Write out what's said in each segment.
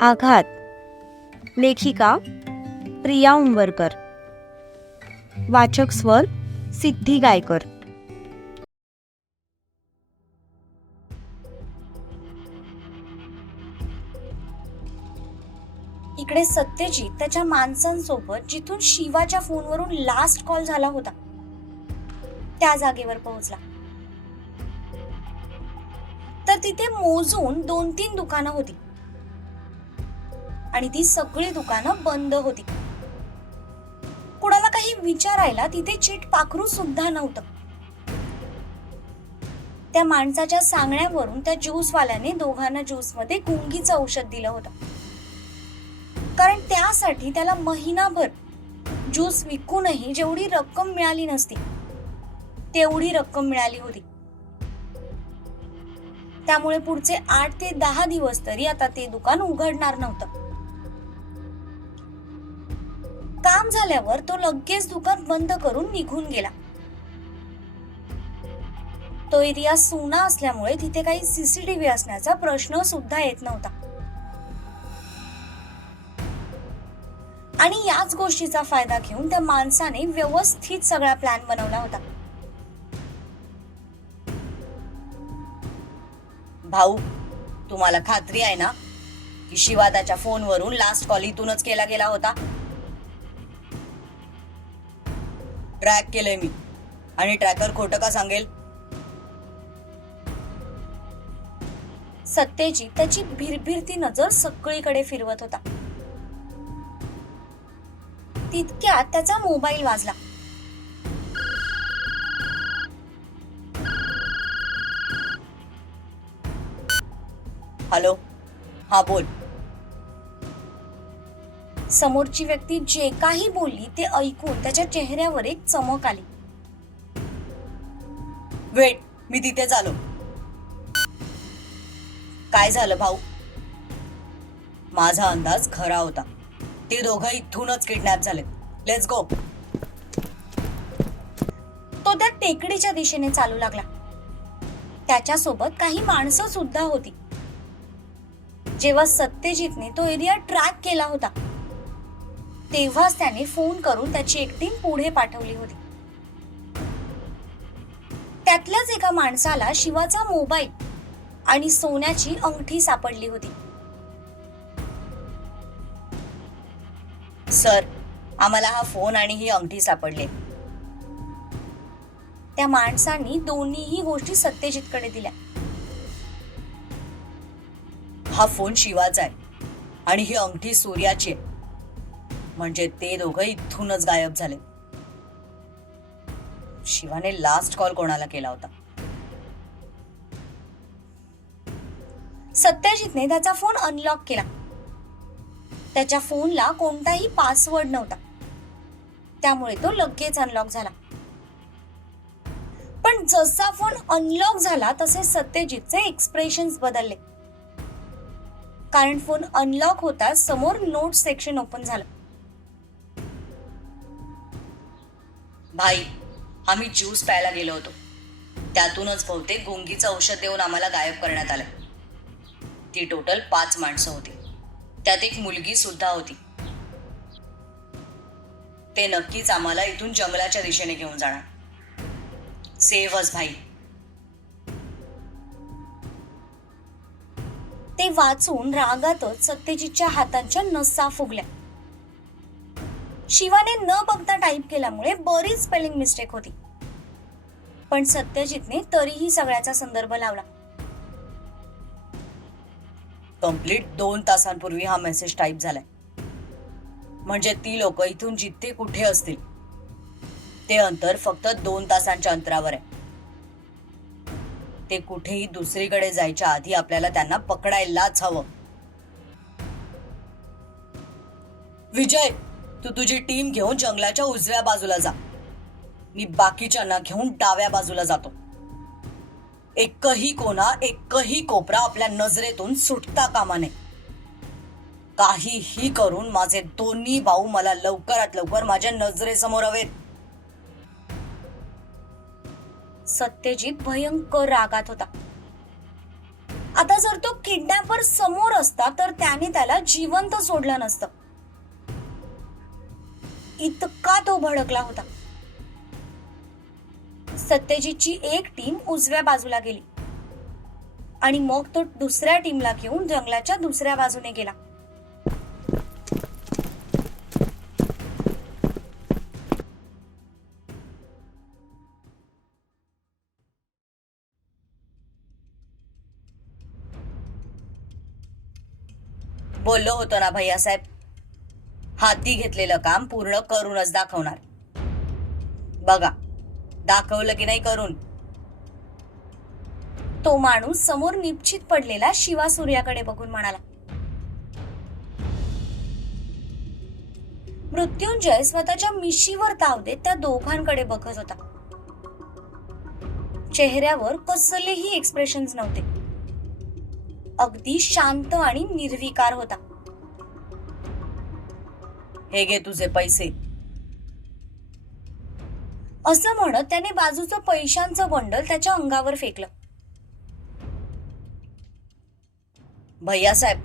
आघात. लेखिका प्रिया उंबरकर. वाचक स्वर सिद्धी गायकर. इकडे सत्यजित त्याच्या माणसांसोबत जिथून शिवाच्या फोनवरून लास्ट कॉल झाला होता. त्या जागेवर पोहोचला. तर तिथे मोजून दोन तीन दुकानं होती. आणि ती सगळी दुकानं बंद होती. कुणाला काही विचारायला तिथे चिट पाखरू सुद्धा नव्हतं. त्या माणसाच्या सांगण्यावरून त्या ज्यूसवाल्याने दोघांना ज्यूसमध्ये गुंगीचं औषध दिलं होतं. कारण त्यासाठी त्याला महिनाभर ज्यूस विकूनही जेवढी रक्कम मिळाली नसती तेवढी रक्कम मिळाली होती. त्यामुळे पुढचे आठ ते दहा दिवस तरी आता ते दुकान उघडणार नव्हतं. काम झाल्यावर तो लगेच दुकान बंद करून निघून गेला. तो एरिया सुना असल्यामुळे तिथे काही सीसीटीव्ही असण्याचा प्रश्न सुद्धा येत नव्हता. आणि याच गोष्टीचा फायदा घेऊन त्या माणसाने व्यवस्थित सगळा प्लॅन बनवला होता. भाऊ तुम्हाला खात्री आहे ना की शिवादाच्या फोनवरून लास्ट कॉल इथूनच केला गेला होता? ट्रॅक केलंय मी. आणि ट्रॅकर खोटं का सांगेल? सत्यजित त्याची भिरभिरती नजर सगळीकडे फिरवत होता. तितक्यात त्याचा मोबाईल वाजला. हॅलो? हा बोल. समोरची व्यक्ती जे काही बोलली ते ऐकून त्याच्या चेहऱ्यावर एक चमक आली. वेट मी तिथेच आलो काय झालं भाऊ? माझा अंदाज खरा होता. ते दोघं इथूनच किडनॅप झाले लेट्स गो तो त्या टेकडीच्या दिशेने चालू लागला. त्याच्यासोबत काही माणसं सुद्धा होती. जेव्हा सत्यजितने तो एरिया ट्रॅक केला होता तेव्हाच त्याने फोन करून त्याची एक टीम पुढे पाठवली होती. त्यातल्याच एका माणसाला शिवाचा मोबाईल आणि सोन्याची अंगठी सापडली होती. सर आम्हाला हा फोन आणि ही अंगठी सापडले. त्या माणसांनी दोन्हीही गोष्टी सत्यजितकडे दिल्या. हा फोन शिवाचा आहे आणि ही अंगठी सूर्याची आहे. म्हणजे ते दोघं इथूनच गायब झाले. शिवाने लास्ट कॉल कोणाला केला होता? सत्यजितने त्याचा फोन अनलॉक केला. त्याच्या फोनला कोणताही पासवर्ड नव्हता. त्यामुळे तो लगेच अनलॉक झाला. पण जसा फोन अनलॉक झाला तसे सत्यजितचे एक्सप्रेशन बदलले. कारण फोन अनलॉक होता समोर नोट सेक्शन ओपन झालं. भाई आम्ही ज्यूस प्यायला गेलो होतो. त्यातूनच बहुतेक गुंगीचं औषध देऊन आम्हाला गायब करण्यात आलं. ती टोटल पाच माणसं होती. त्यात एक मुलगी सुद्धा होती. ते नक्कीच आम्हाला इथून जंगलाच्या दिशेने घेऊन जाणार. सेव्ह भाई. ते वाचून रागातच सत्यजितच्या हातांच्या नसा फुगल्या. शिवाने न बघता टाईप केल्यामुळे बरीच स्पेलिंग मिस्टेक होती. पण सत्यजितने तरीही सगळ्याचा संदर्भ लावला. कंप्लीट दोन तासांपूर्वी हा मेसेज टाईप झालाय. म्हणजे ती लोक इथून जिथे कुठे असतील ते अंतर फक्त दोन तासांच्या अंतरावर आहे. ते कुठेही दुसरीकडे जायच्या आधी आपल्याला त्यांना पकडायलाच हवं. विजय! तू तुझी टीम घेऊन जंगलाच्या उजव्या बाजूला जा. मी बाकीच्यांना घेऊन डाव्या बाजूला जातो. एकही कोणा एकही कोपरा आपल्या नजरेतून सुटता कामा नये. काहीही करून माझे दोन्ही भाऊ मला लवकरात लवकर माझ्या नजरेसमोर हवेत. सत्यजित भयंकर रागात होता. आता जर तो किडनॅपर समोर असता तर त्याने त्याला जिवंत सोडलं नसतं. इतका तो भडकला होता. सत्यजितची एक टीम उजव्या बाजूला गेली. आणि मग तो दुसऱ्या टीमला घेऊन जंगलाच्या दुसऱ्या बाजूने गेला. बोललो होतो ना भैया साहेब हाती घेतलेलं काम पूर्ण करूनच दाखवणार. बघा दाखवलं की नाही करून? तो माणूस समोर निश्चित पडलेला शिवा सूर्याकडे बघून म्हणाला मृत्युंजय स्वतःच्या मिशीवर ताव देत त्या दोघांकडे बघत होता. चेहऱ्यावर कसलेही एक्सप्रेशन नव्हते. अगदी शांत आणि निर्विकार होता. हे घे तुझे पैसे. असं म्हणत त्याने बाजूचं पैशांचं बंडल त्याच्या अंगावर फेकलं. भैया साहेब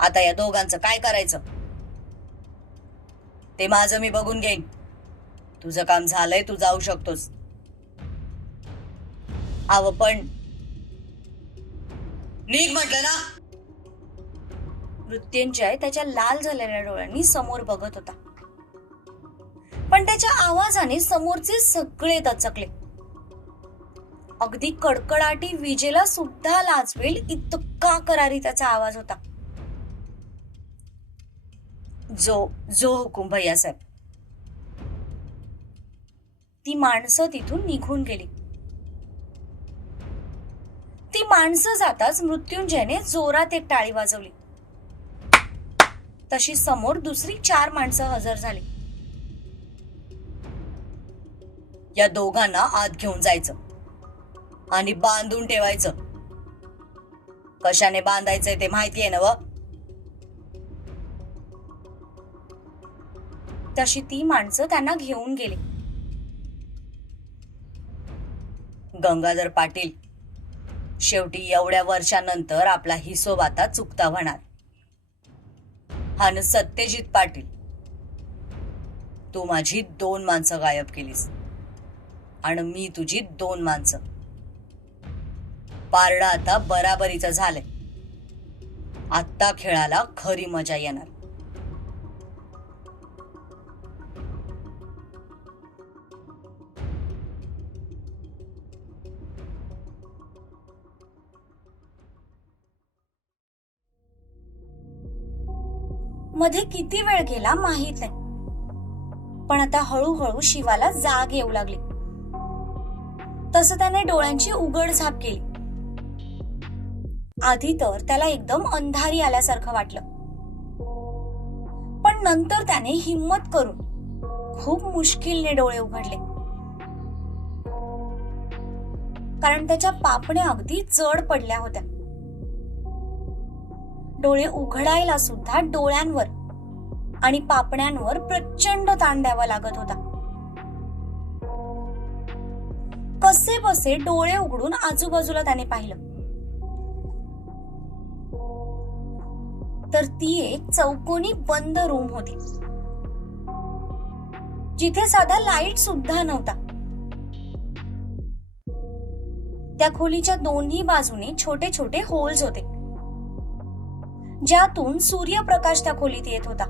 आता या दोघांचं काय करायचं? ते माझं मी बघून घेईन. तुझं काम झालंय तू जाऊ शकतोस. आव पण निघ म्हटलं ना? मृत्युंजय त्याच्या लाल झालेल्या डोळ्यांनी समोर बघत होता. पण त्याच्या आवाजाने समोरचे सगळे दचकले. अगदी कडकडाटी विजेला सुद्धा लाजवेल इतका करारी त्याचा आवाज होता. जो जो हुकुम भैया साहेब. ती माणसं तिथून निघून गेली. ती माणसं जाताच मृत्युंजयने जोरात एक टाळी वाजवली. तशी समोर दुसरी चार माणसं हजर झाली. या दोघांना आत घेऊन जायचं आणि बांधून ठेवायचं. कशाने बांधायचंय ते माहितीये ना व? तशी ती माणसं त्यांना घेऊन गेली. गंगाधर पाटील शेवटी एवढ्या वर्षानंतर आपला हिशोब आता चुकता होणार. आणि सत्यजित पाटील. तू माझी दोन माणसं गायब केलीस. आणि मी तुझी दोन माणसं. पारडा आता बराबरीचं झालंय. आत्ता खेळाला खरी मजा येणार. मध्ये किती वेळ गेला माहीत नाही. पण आता हळूहळू शिवाला जाग येऊ लागली. तसं त्याने डोळ्यांची उघड झाप केली. आधी तर त्याला एकदम अंधारी आल्यासारखं वाटलं. पण नंतर त्याने हिम्मत करून खूप मुश्किलने डोळे उघडले. कारण त्याच्या पापण्या अगदी जड पडल्या होत्या. डोळे उघडायला सुद्धा डोळ्यांवर आणि पापण्यांवर प्रचंड ताण द्यावा लागत होता. कसे बसे डोळे उघडून आजूबाजूला त्याने पाहिलं? तर ती एक चौकोनी बंद रूम होती. जिथे साधा लाइट सुद्धा नव्हता. त्या खोलीच्या दोन्ही बाजूने छोटे छोटे होल्स होते. ज्यातून सूर्यप्रकाश त्या खोलीत येत होता.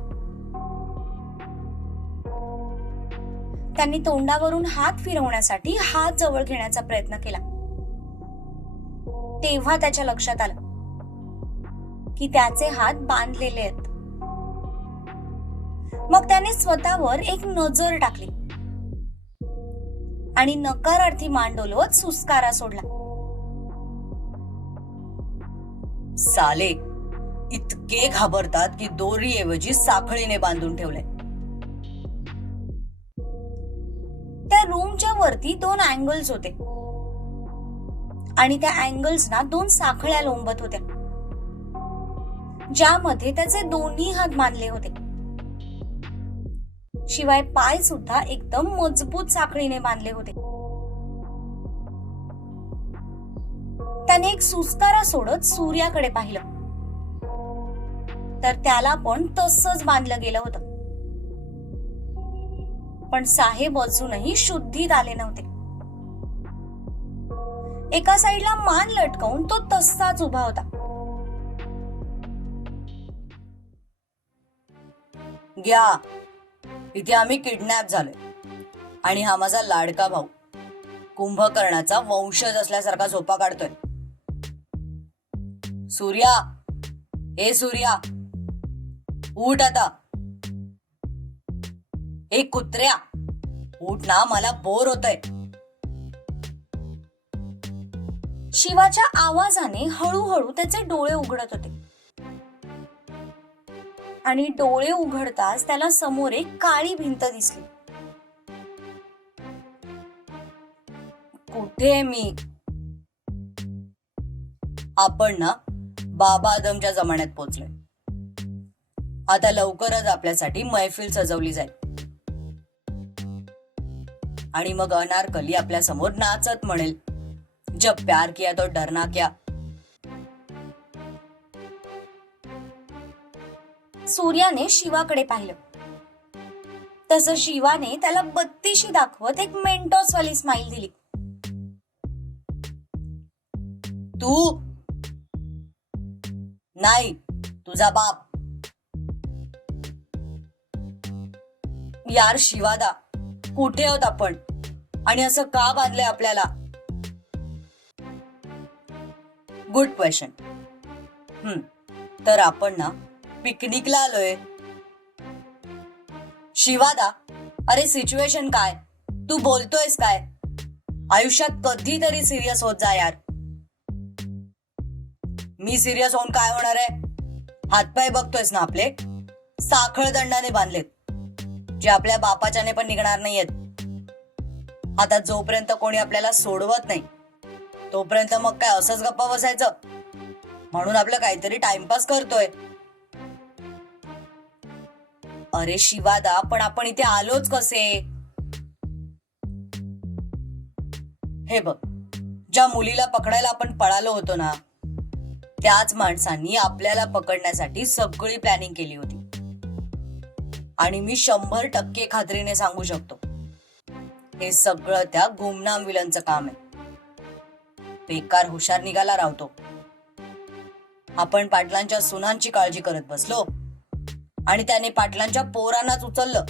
त्यांनी तोंडावरून हात फिरवण्यासाठी हात जवळ घेण्याचा प्रयत्न केला. तेव्हा त्याच्या लक्षात आलं की त्याचे हात बांधलेले आहेत. मग त्याने स्वतःवर एक नजर टाकली. आणि नकारार्थी मांडोलवत सुस्कारा सोडला. साले इतके घाबरतात की दोरीऐवजी साखळीने बांधून ठेवले त्या रूमच्या वरती दोन अँगल्स होते. आणि त्या अँगल्सना दोन साखळ्या लोंबत होत्या. ज्यामध्ये त्याचे दोन्ही हात बांधले होते. शिवाय पाय सुद्धा एकदम मजबूत साखळीने बांधले होते. त्याने एक सुस्तारा सोडत सूर्याकडे पाहिलं. तर त्याला पण तसंच बांधलं गेलं होतं. पण साहेब अजूनही शुद्धीत आले नव्हते. एका साईडला मान लटकवून तो तसाच उभा होता. घ्या. इथे आम्ही किडनॅप झालोय. आणि हा माझा लाडका भाऊ. कुंभकर्णाचा वंशज असल्यासारखा झोपा काढतोय. सूर्या. ए सूर्या. उठ आता. ए कुत्र्या उठ ना मला बोर होतय. शिवाच्या आवाजाने हळूहळू त्याचे डोळे उघडत होते. आणि डोळे उघडताच त्याला समोर एक काळी भिंत दिसली. कुठे मी? आपण ना बाबा आदमच्या जमान्यात पोचलोय आता लवकरच आपल्यासाठी मैफिल सजवली जाईल. आणि मग अनारकली आपल्यासमोर नाचत म्हणेल जब प्यार किया तो डरना क्या. सूर्याने शिवाकडे पाहिलं. तसं शिवाने त्याला बत्तीशी दाखवत एक मेंटॉस वाली स्माइल दिली. तू? नाही तुझा बाप यार शिवादा कुठे आहोत आपण? आणि असं का बांधलंय आपल्याला? गुड क्वेश्चन हम्म तर आपण ना पिकनिकला आलोय. शिवादा अरे सिच्युएशन काय? तू बोलतोयस काय? आयुष्यात कधीतरी सिरियस होत जा यार. मी सिरियस होऊन काय होणार आहे? हातपाय बघतोयस ना आपले? साखळ दंडाने बांधलेत. जे आपल्या बापाच्याने पण निघणार नाहीयेत. आता जोपर्यंत कोणी आपल्याला सोडवत नाही तोपर्यंत मग काय असंच गप्पा बसायचं? म्हणून आपलं काहीतरी टाइमपास करतोय. अरे शिवादा पण आपण इथे आलोच कसे? हे बघ ज्या मुलीला पकडायला आपण पळालो होतो ना त्याच माणसांनी आपल्याला पकडण्यासाठी सगळी प्लॅनिंग केली होती. आणि मी शंभर टक्के खात्रीने सांगू शकतो. हे सगळं त्या गुमनाम विलनचं काम आहे. बेकार हुशार निघाला राहतो आपण पाटलांच्या सुनांची काळजी करत बसलो आणि त्याने पाटलांच्या पोरांनाच उचललं.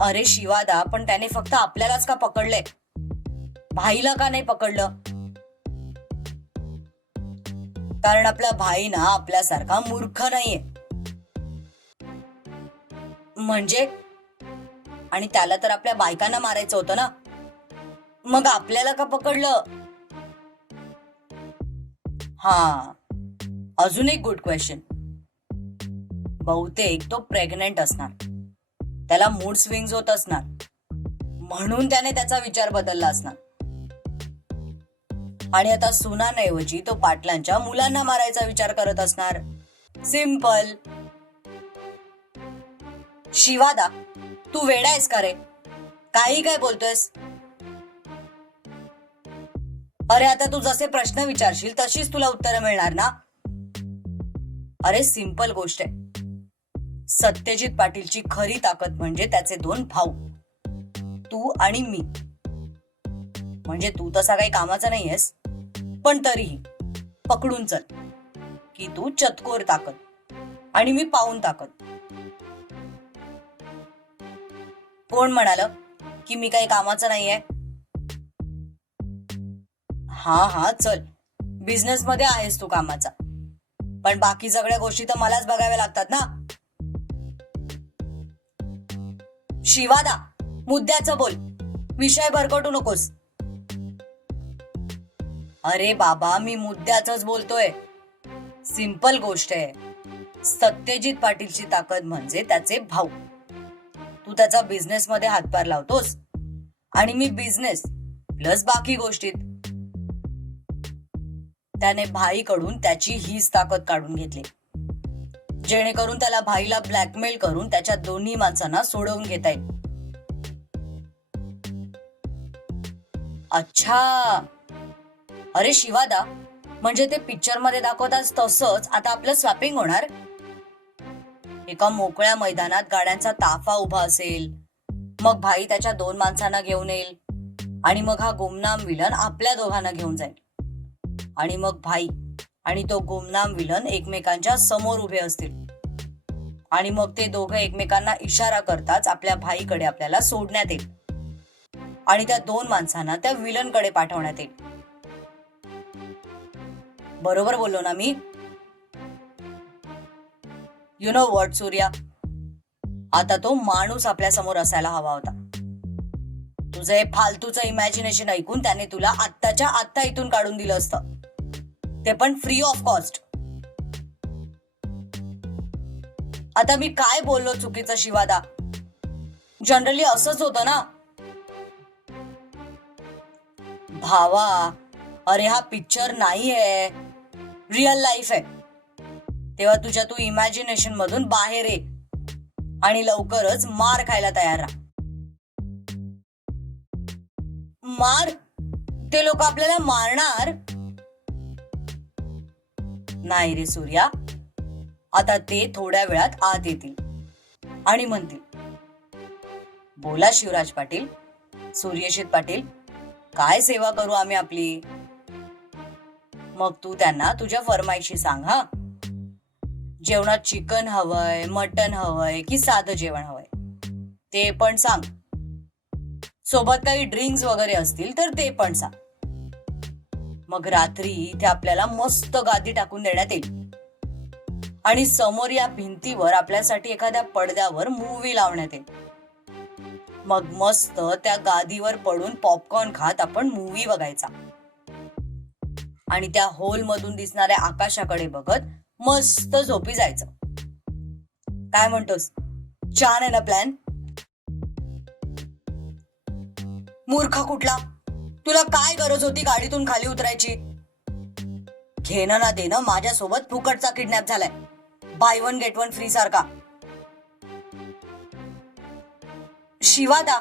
अरे शिवादा पण त्याने फक्त आपल्यालाच का पकडले? भाईला का नाही पकडलं? कारण आपला भाई ना आपल्यासारखा मूर्ख नाहीये. म्हणजे? आणि त्याला तर आपल्या बायकांना मारायचं होतं ना? मग आपल्याला का पकडलं? हा. अजून एक गुड क्वेश्चन बहुतेक तो प्रेग्नेंट असणार. त्याला मूड स्विंग्स होत असणार. म्हणून त्याने त्याचा विचार बदलला असणार. आणि आता सुनांऐवजी तो पाटलांच्या मुलांना मारायचा विचार करत असणार. सिंपल शिवादा तू वेडा आहेस का रे? काही काय बोलतोयस? अरे आता तू जसे प्रश्न विचारशील तशीच तुला उत्तरं मिळणार ना? अरे सिंपल गोष्ट आहे. सत्यजित पाटीलची खरी ताकद म्हणजे त्याचे दोन भाऊ. तू आणि मी. म्हणजे तू तसा काही कामाचा नाहीयेस पण तरीही. पकडून चल की तू चतकोर ताकद आणि मी पाऊन ताकद. कोण म्हणाल? की मी काही कामाचं नाहीये? हा हा चल. बिझनेस मध्ये आहेस तू कामाचा. पण बाकी सगळ्या गोष्टी तर मलाच बघाव्या लागतात ना? शिवादा मुद्द्याचं बोल. विषय भरकटू नकोस. अरे बाबा मी मुद्द्याच बोलतोय. सिंपल गोष्ट आहे. सत्यजित पाटीलची ताकद म्हणजे त्याचे भाऊ. त्याचा बिझनेस मध्ये हातभार लावतोस. आणि मी बिझनेस प्लस बाकी गोष्टीत त्याने भाईकडून त्याची हीच ताकद काढून घेतली. जेणेकरून त्याला भाईला ब्लॅकमेल करून त्याच्या दोन्ही माणसांना सोडवून घेता येईल. अच्छा! अरे शिवादा म्हणजे ते पिक्चरमध्ये दाखवतात तसंच आता आपलं स्वॅपिंग होणार? एका मोकळ्या मैदानात गाड्यांचा ताफा उभा असेल. मग भाई त्याच्या दोन माणसांना घेऊन येईल. आणि मग हा गुमनाम विलन आपल्या दोघांना घेऊन जाईल. आणि मग भाई आणि तो गुमनाम विलन एकमेकांच्या समोर उभे असतील. आणि मग ते दोघं एकमेकांना इशारा करताच आपल्या भाईकडे आपल्याला सोडण्यात येईल. आणि त्या दोन माणसांना त्या विलनकडे पाठवण्यात येईल. बरोबर बोललो ना मी? यु नो वॉट सूर्या आता तो माणूस आपल्यासमोर असायला हवा होता. तुझं हे फालतूचं इमॅजिनेशन ऐकून त्याने तुला आत्ताच्या आत्ता इथून काढून दिलं असतं. ते पण फ्री ऑफ कॉस्ट आता मी काय बोललो चुकीचं शिवादा? जनरली असंच होतं ना. भावा अरे हा पिक्चर नाही आहे रिअल लाईफ आहे. तेव्हा तुझ्या तू इमॅजिनेशन मधून बाहेर ये. आणि लवकरच मार खायला तयार राहा. मार? ते लोक आपल्याला मारणार? नाही रे सूर्या. आता ते थोड्या वेळात आत येतील. आणि म्हणतील बोला शिवराज पाटील सूर्यशीत पाटील काय सेवा करू आम्ही आपली? मग तू त्यांना तुझ्या फरमाईशी सांग हा. जेवणात चिकन हवंय मटन हवंय की साधं जेवण हवंय? ते पण सांग. सोबत काही ड्रिंक्स वगैरे असतील तर ते पण सांग. मग रात्री इथे आपल्याला मस्त गादी टाकून देण्यात येईल. आणि समोर या भिंतीवर आपल्यासाठी एखाद्या पडद्यावर मूवी लावण्यात येईल. मग मस्त त्या गादीवर पडून पॉपकॉर्न खात आपण मूवी बघायचा. आणि त्या होल मधून दिसणाऱ्या आकाशाकडे बघत मस्त झोपी जायचं. काय म्हणतोस? छान आहे ना प्लॅन मूर्ख कुठला? तुला काय गरज होती गाडीतून खाली उतरायची? घेणं ना देणं माझ्यासोबत फुकटचा किडनॅप झालाय. Buy one get one free सारखा. शिवादा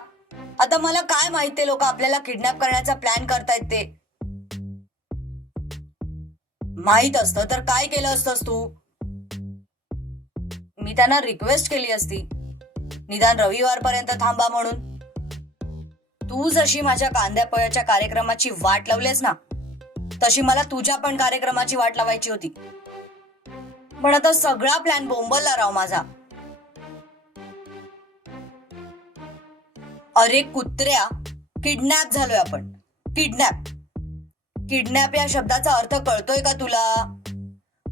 आता मला काय माहितीये लोक आपल्याला किडनॅप करण्याचा प्लॅन करतायत ते? माहीत असतं तर काय केलं असतंस तू? मी त्यांना रिक्वेस्ट केली असती. निदान रविवारपर्यंत थांबा म्हणून. तू जशी माझ्या कांद्या पोह्याच्या कार्यक्रमाची वाट लावलीस ना? तशी मला तुझ्या पण कार्यक्रमाची वाट लावायची होती. पण आता सगळा प्लॅन बोंबलला राव माझा. अरे कुत्र्या किडनॅप झालोय आपण. किडनॅप. किडनॅप या शब्दाचा अर्थ कळतोय का तुला?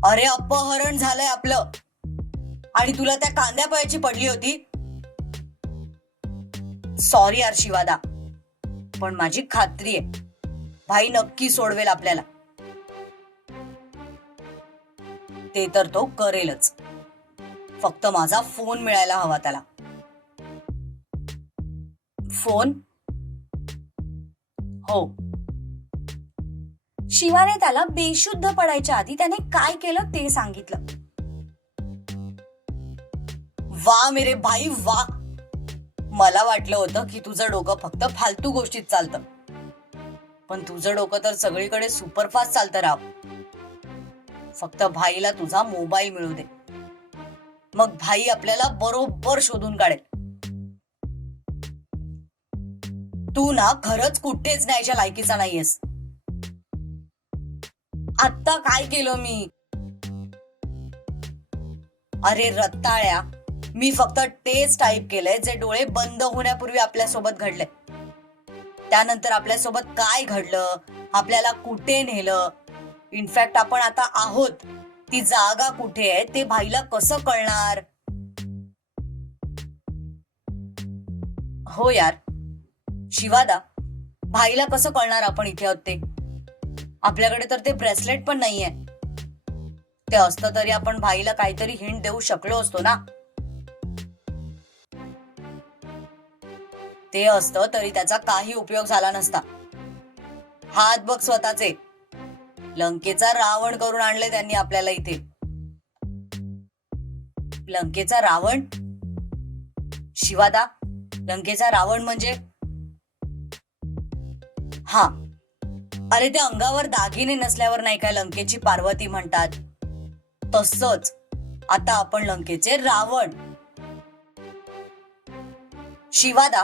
अरे अपहरण झालंय आपलं. आणि तुला त्या कांद्या पयाची पडली होती. सॉरी यार शिवादा पण माझी खात्री आहे. भाई नक्की सोडवेल आपल्याला. ते तर तो करेलच. फक्त माझा फोन मिळायला हवा त्याला. फोन? हो. शिवाने त्याला बेशुद्ध पडायच्या आधी त्याने काय केलं ते सांगितलं. वा मेरे भाई वा. मला वाटलं होतं की तुझं डोकं फक्त फालतू गोष्टीत चालतं. पण तुझं डोकं तर सगळीकडे सुपरफास्ट चालतं राव. फक्त भाईला तुझा मोबाईल मिळू दे. मग भाई आपल्याला बरोबर शोधून काढेल. तू ना खरंच कुठेच न्यायच्या लायकीचा नाहीयेस. आत्ता काय केलं मी? अरे रत्ताळ्या मी फक्त तेच टाईप केलंय जे डोळे बंद होण्यापूर्वी आपल्यासोबत घडले त्यानंतर आपल्यासोबत काय घडलं आपल्याला कुठे नेलं? इनफॅक्ट आपण आता आहोत. ती जागा कुठे आहे ते भाईला कसं कळणार? हो यार. शिवादा भाईला कसं कळणार आपण इथे आहोत ते? आपल्याकडे तर ते ब्रेसलेट पण नाहीये. ते असतं तरी आपण भाईला काहीतरी हिंट देऊ शकलो असतो ना. ते असतं तरी त्याचा काही उपयोग झाला नसता. हात बघ स्वतःचे. लंकेचा रावण करून आणले त्यांनी आपल्याला इथे. लंकेचा रावण? शिवादा लंकेचा रावण म्हणजे? हा. अरे त्या अंगावर दागिने नसल्यावर नाही काय लंकेची पार्वती म्हणतात? तसच आता आपण लंकेचे रावण. शिवादा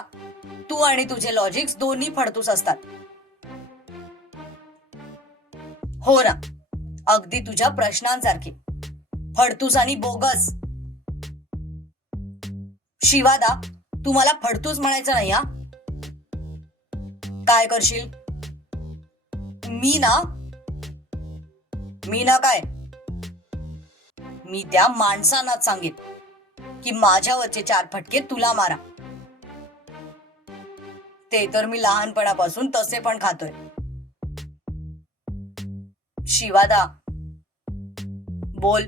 तू आणि तुझे लॉजिक्स दोन्ही फडतूस असतात. हो ना अगदी तुझ्या प्रश्नांसारखी. फडतूस आणि बोगस. शिवादा तू मला फडतूस म्हणायचं नाही हा? काय करशील? मी ना मी ना काय? मी त्या माणसांनाच सांगित की माझ्यावरचे चार फटके तुला मारा. ते तर मी लहानपणापासून तसे पण खातोय. शिवादा बोल.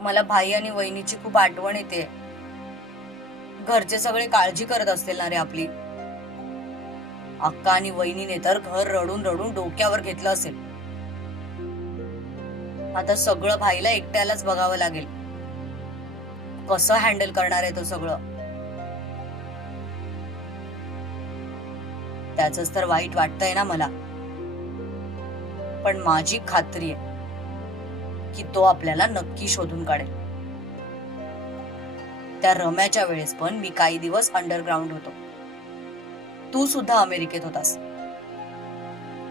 मला भाई आणि वहिनीची खूप आठवण येते. घरचे सगळे काळजी करत असतील ना रे आपली? अक्का आणि वहिनीने तर घर रडून रडून डोक्यावर घेतलं असेल. आता सगळं भाईला एकट्यालाच बघावं लागेल. कसं हँडल करणार आहे तो सगळं? त्याच तर वाईट वाटतंय ना मला. पण माझी खात्री आहे की तो आपल्याला नक्की शोधून काढेल. त्या रम्याच्या वेळेस पण मी काही दिवस अंडरग्राऊंड होतो. तू सुद्धा अमेरिकेत होतास.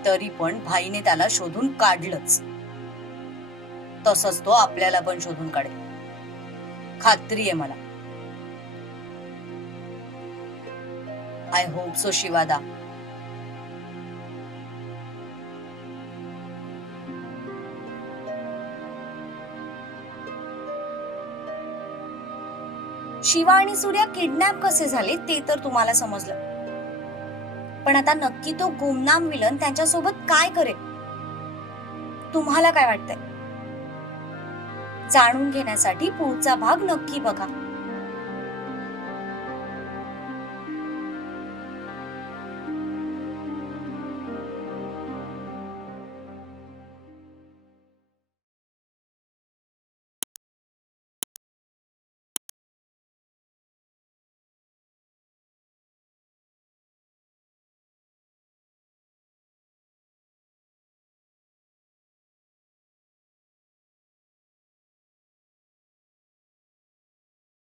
तरी पण भाईने त्याला शोधून काढलंच. तसंच तो आपल्याला पण शोधून काढेल. खात्री आहे मला. I hope so Shivada. Shiva आणि सूर्या किडनॅप कसे झाले ते तर तुम्हाला समजलं. पण आता नक्की तो गुमनाम विलन त्यांच्यासोबत काय करेल? तुम्हाला काय वाटतंय? जाणून घेण्यासाठी पुढचा भाग नक्की बघा.